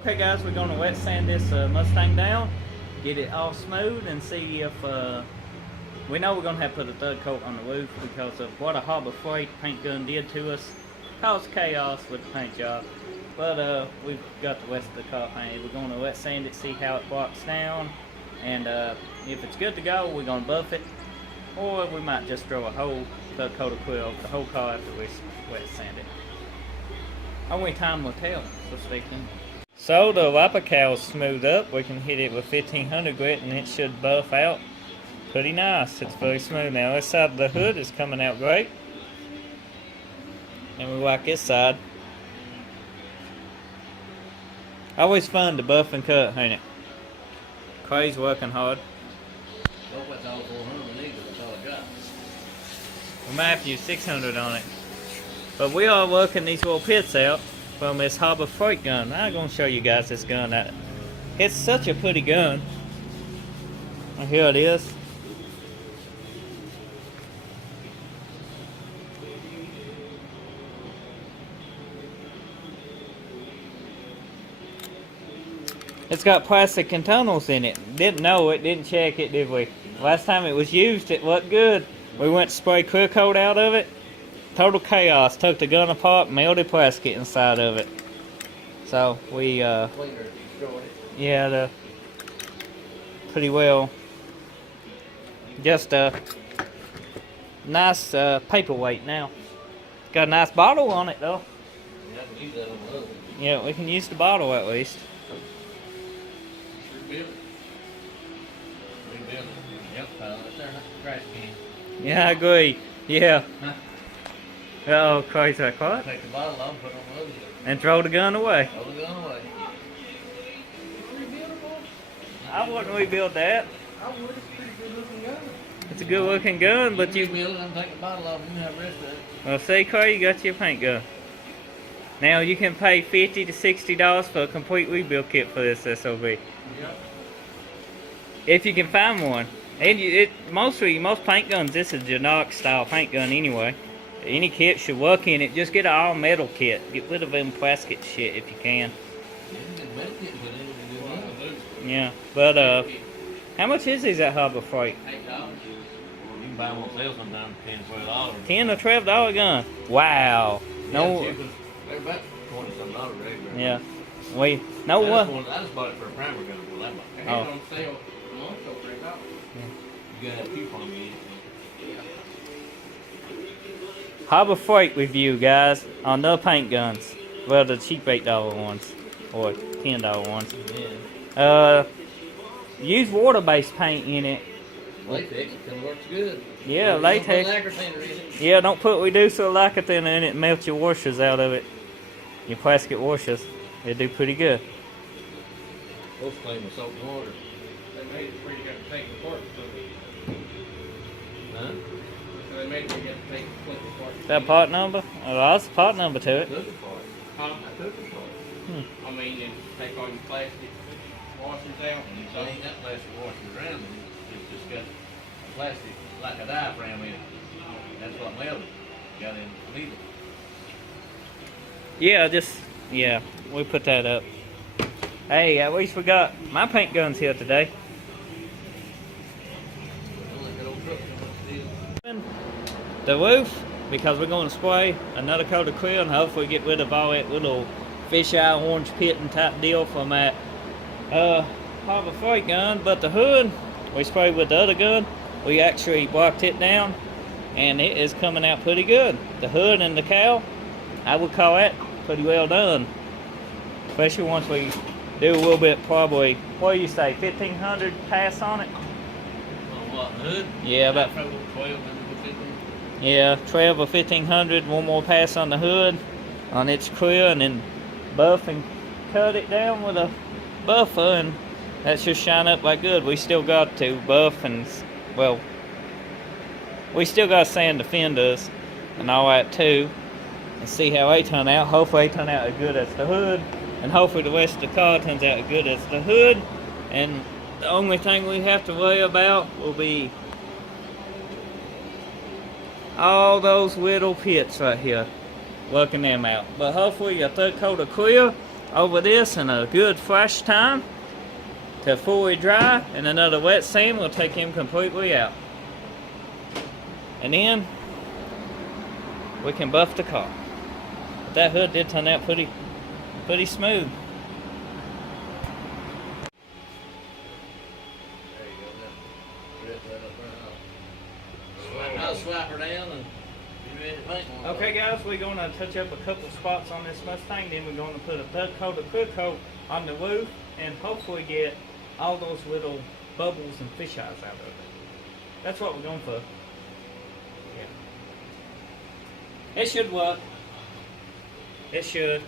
Okay guys, we're going to wet sand this Mustang down, get it all smooth, and see if, we know we're going to have to put a third coat on the roof because of what a Harbor Freight paint gun did to us. Caused chaos with the paint job. But we've got the rest of the car painted. We're going to wet sand it, see how it blocks down, and if it's good to go, we're going to buff it, or we might just throw a whole third coat of clear over the whole car after we wet sand it. Only time will tell, so stay tuned. So the wiper cowl is smoothed up. We can hit it with 1500 grit and it should buff out pretty nice. It's very smooth now. This side of the hood is coming out great. And we like this side. Always fun to buff and cut, ain't it? Clay's working hard. We might have to use 600 on it. But we are working these little pits out from this Harbor Freight gun. I'm going to show you guys this gun. It's such a pretty gun. And here it is. It's got plastic internals in it. Didn't know it, didn't check it, did we? Last time it was used, it wasn't good. We went to spray clear coat out of it. Total chaos. Took the gun apart, melted plastic inside of it. So we yeah, pretty well. Just a nice paperweight now. Got a nice bottle on it though. Yeah, we can use the bottle at least. Yeah, I agree. Yeah. Oh, crazy. What? Take the bottle off, put it on the other side. And throw the gun away. Throw the gun away. I wouldn't rebuild that. I would. It's a pretty good looking gun. It's a good looking gun, but you rebuild it and take the bottle off and you have the rest of it. Well, see, Clay, you got your paint gun. Now you can pay $50 to $60 for a complete rebuild kit for this SOB. Yep. If you can find one. And most paint guns, this is a generic style paint gun anyway. Any kit should work in it. Just get an all metal kit. Get rid of them plastic shit if you can. Yeah, but how much is these at Harbor Freight? $8. You can buy one sale sometimes, $10 to $12. $10 to $12 gun. Wow. No. They're about $20-some regular. Yeah. We no one. I just bought it for a primer gun for that much. Oh. On sale a month or $3. You gotta have a coupon to get it. Harbor Freight review, guys, on the paint guns. Well, the cheap $8 ones or $10 ones. Yeah. Use water-based paint in it. Latex, it works good. Yeah, latex. Yeah, don't put reducer or lacquer in it. Melt your washers out of it. Your plastic washers. They do pretty good. Those claim with soap and water. They made it where you got to take it apart. Huh? So they made it where you got to take it apart. That part number? Oh, that's the part number to it. I took it apart. Huh? I took it apart. I mean, and take all your plastic washers out. So ain't got plastic washers around it. It's just got plastic like a diaphragm in it. That's what melted. You got in the needle. Yeah, we put that up. Hey, at least we got my paint guns here today. The roof, because we're going to spray another coat of clear and hopefully get rid of all that little fisheye orange pitting type deal from that Harbor Freight gun. But the hood, we sprayed with the other gun. We actually blocked it down and it is coming out pretty good. The hood and the cowl, I would call that pretty well done. Especially once we do a little bit, probably, what do you say, 1500 pass on it? On what, the hood? Yeah, about 12 or 15. Yeah, 12 or 1500, one more pass on the hood, on its clear, and then buff and cut it down with a buffer, and that should shine up like good. We still got to buff and, well, we still got to sand the fenders and all that too, and see how they turn out. Hopefully they turn out as good as the hood, and hopefully the rest of the car turns out as good as the hood, and the only thing we have to worry about will be all those little pits right here, working them out. But hopefully a third coat of clear over this in a good fresh time to fully dry, and another wet sand will take him completely out. And then we can buff the car. But that hood did turn out pretty smooth. There you go. Rip that up right now. I'll swipe her down and be ready to paint one. Okay guys, we're going to touch up a couple spots on this Mustang, then we're going to put a third coat of clear coat on the roof and hopefully get all those little bubbles and fish eyes out of it. That's what we're going for. Yeah. It should work. It should.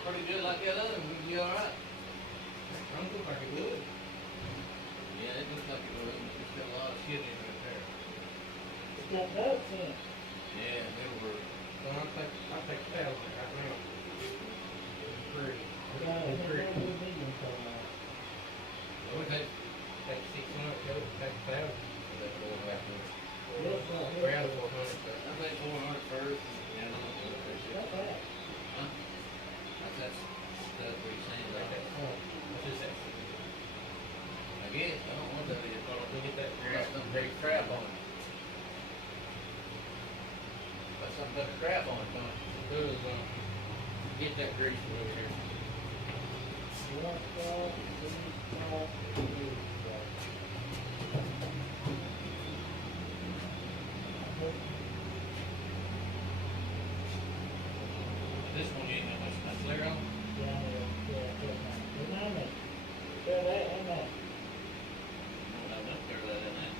Pretty good like that other one, you'd be alright. Don't look like it would. Yeah, it looks like it would. It's got a lot of shit in it right there. It's got ducks in it. Yeah, they were. So I'll take that one right now. It's pretty. Yeah, It's it's pretty. a little medium color. We'll take Take 600, go, take 1,000. that four back there. Yes, right here. We're out of 400. I think 400 first. Yeah, I don't know what that shit. Not bad. Huh? That's what you're saying like that. What's this at? I guess, I don't want that either. Let me get that Got grass. some big crap on it. Got some better crap on it, don't it? Do is, get that grease over here. One spot, two spot, three spot. This one you ain't got much clear on. Yeah, good night. Good night, mate. Good night, and that. I don't care that in that.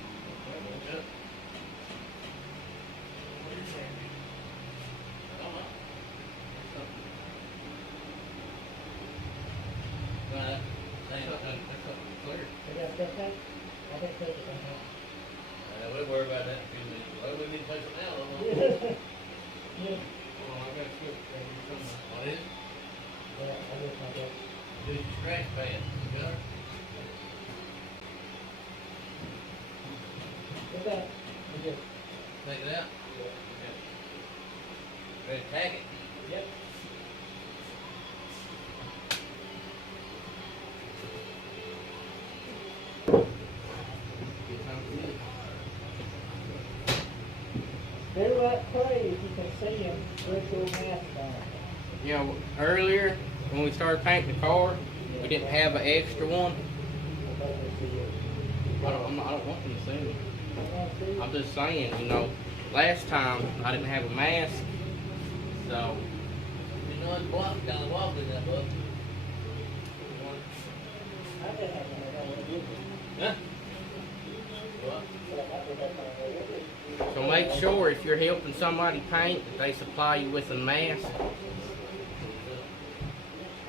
Good. What is that? I don't know. Well, that's something clear. I got that tape? I think that's it. We'll worry about that in a few minutes. Well, we need to take it now, don't we? Yeah. Hold on, I got a switch right here somewhere. What is it? Yeah, I guess my dad. Do your scratch pad. You got it? What's that? We just, Take it out. Ready to tag it? yep. Get time to use it. Do like Clay, if you can see him, put your mask on. You know, earlier, when we started painting the car, we didn't have an extra one. I don't want them to see me. I'm just saying, you know, last time I didn't have a mask, so You know, it's blocked down the wall in that book. I just have one with you. Huh? What? so make sure if you're helping somebody paint that they supply you with a mask.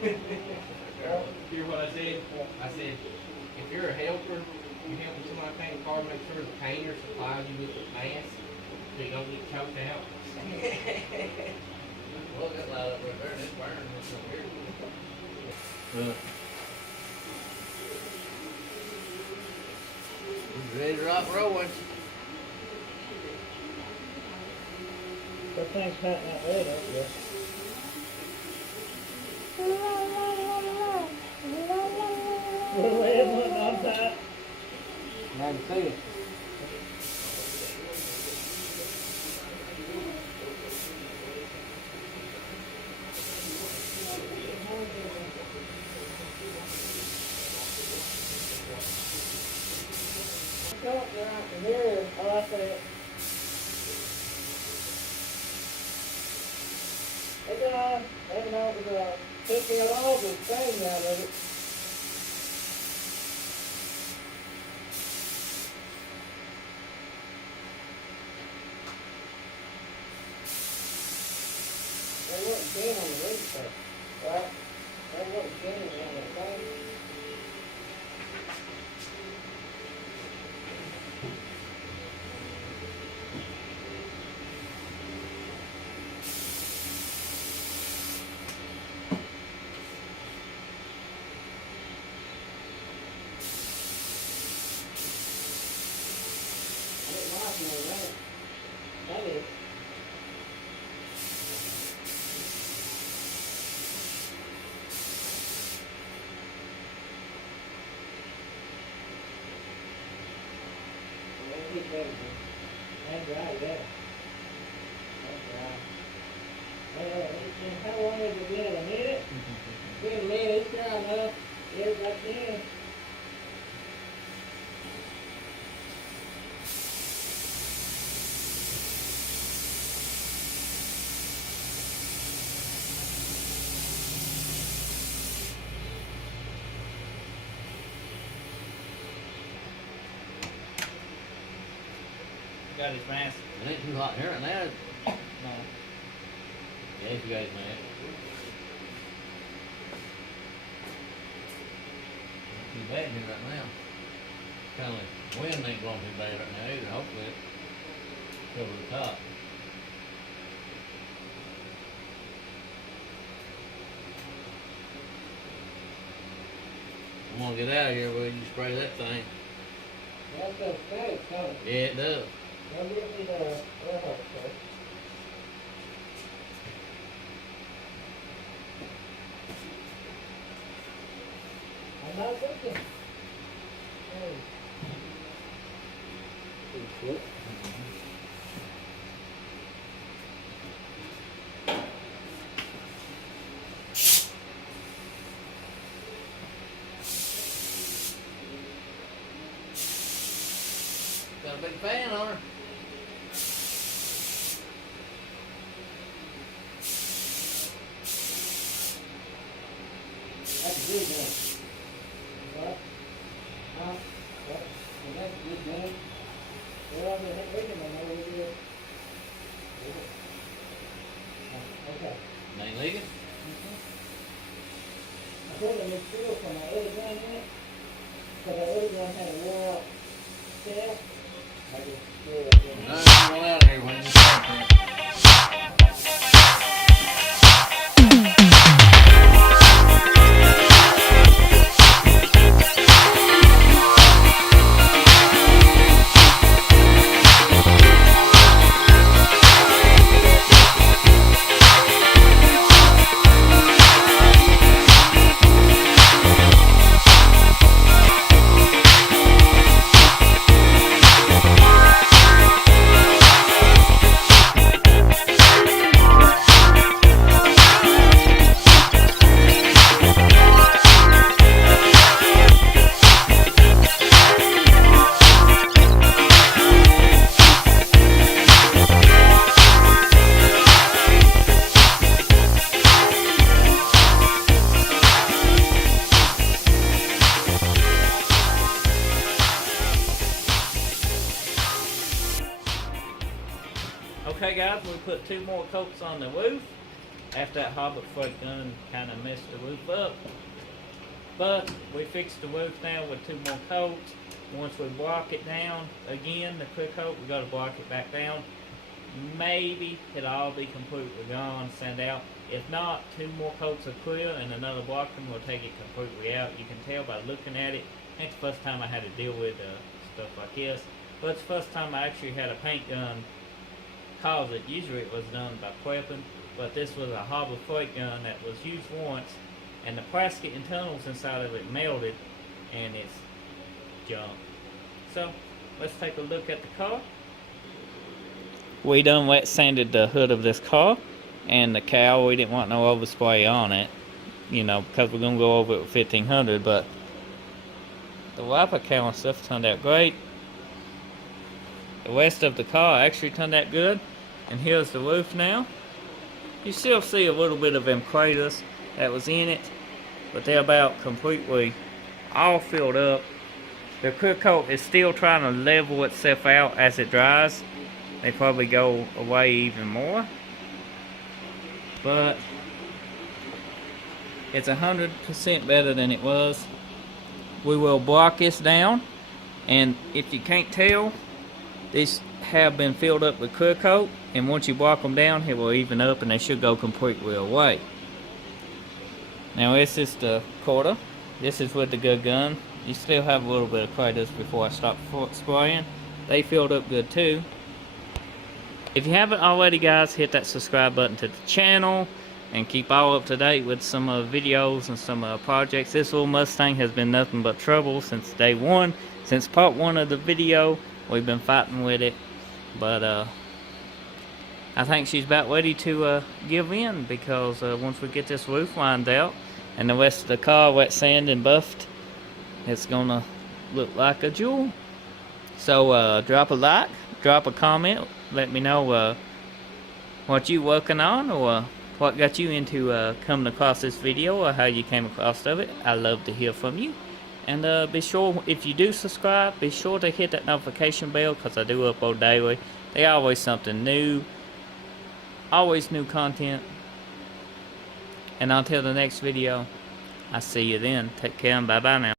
Hear what I said? I said, if you're a helper, you're helping somebody paint a car, make sure the painter supplies you with a mask so you don't get choked out. Well, that light up right there, and it's burning this up here. He's ready to rock rolling. The thing's not red up yet. We're red one on top. I can see it. Go up there after here, I like that. Hey John, let me know if took that all the thing out of it. There wasn't 10 on the roof though, right? There wasn't 10 on the thing. That is. dry, yeah. That's dry. How long has it been? A minute? Been a minute, it's dry enough. Yeah, back in. Got his mask. It ain't too hot here right now. No. Yeah, you guys, man. Too bad here right now. Kind of wind ain't blowing too bad right now either. Hopefully it cover the top. I'm gonna get out of here where you spray that thing. That's the static coming. Yeah, it does. Now give me the warehouse first. I'm not looking. Hey. Got a big fan on her. That's a good one. What? Huh? What? Well, that's a good one. Well, I'm gonna hit them over here. Okay. Ain't leaking? I told them it's still from my other gun in it. Cause the other one had a wore out tail. I just threw it in. No, you go out of here when you start there. Okay guys, we put 2 more coats on the roof after that Hobbit freight gun kind of messed the roof up. But we fixed the roof now with 2 more coats. Once we block it down again, the clear coat, we got to block it back down. Maybe it'll all be completely gone, send out. If not, 2 more coats of clear and another blocking will take it completely out. You can tell by looking at it. It's the first time I had to deal with stuff like this. But it's the first time I actually had a paint gun cause it. Usually it was done by prepping, but this was a Hobble freight gun that was used once, and the plastic and tunnels inside of it melted, and it's junk. So let's take a look at the car. We done wet sanded the hood of this car, and the cowl, we didn't want no overspray on it, you know, because we're gonna go over it with 1500. But the wiper cowl and stuff turned out great. The rest of the car actually turned out good. And here's the roof now. You still see a little bit of them craters that was in it, but they're about completely all filled up. The clear coat is still trying to level itself out as it dries. They probably go away even more. But it's 100% better than it was. We will block this down, and if you can't tell, these have been filled up with clear coat, and once you block them down, it will even up and they should go completely away. Now this is the quarter. This is with the good gun. You still have a little bit of craters before I stop spraying. They filled up good too. If you haven't already, guys, hit that subscribe button to the channel and keep all up to date with some videos and some projects. This little Mustang has been nothing but trouble since day one. Since part 1 of the video, we've been fighting with it, But I think she's about ready to give in, because once we get this roof lined out and the rest of the car wet sand and buffed, it's gonna look like a jewel. So drop a like, drop a comment, let me know what you working on, or what got you into coming across this video, or how you came across of it. I love to hear from you. And be sure, if you do subscribe, be sure to hit that notification bell, because I do upload daily. There's always something new, always new content. And until the next video, I'll see you then. Take care and bye bye now.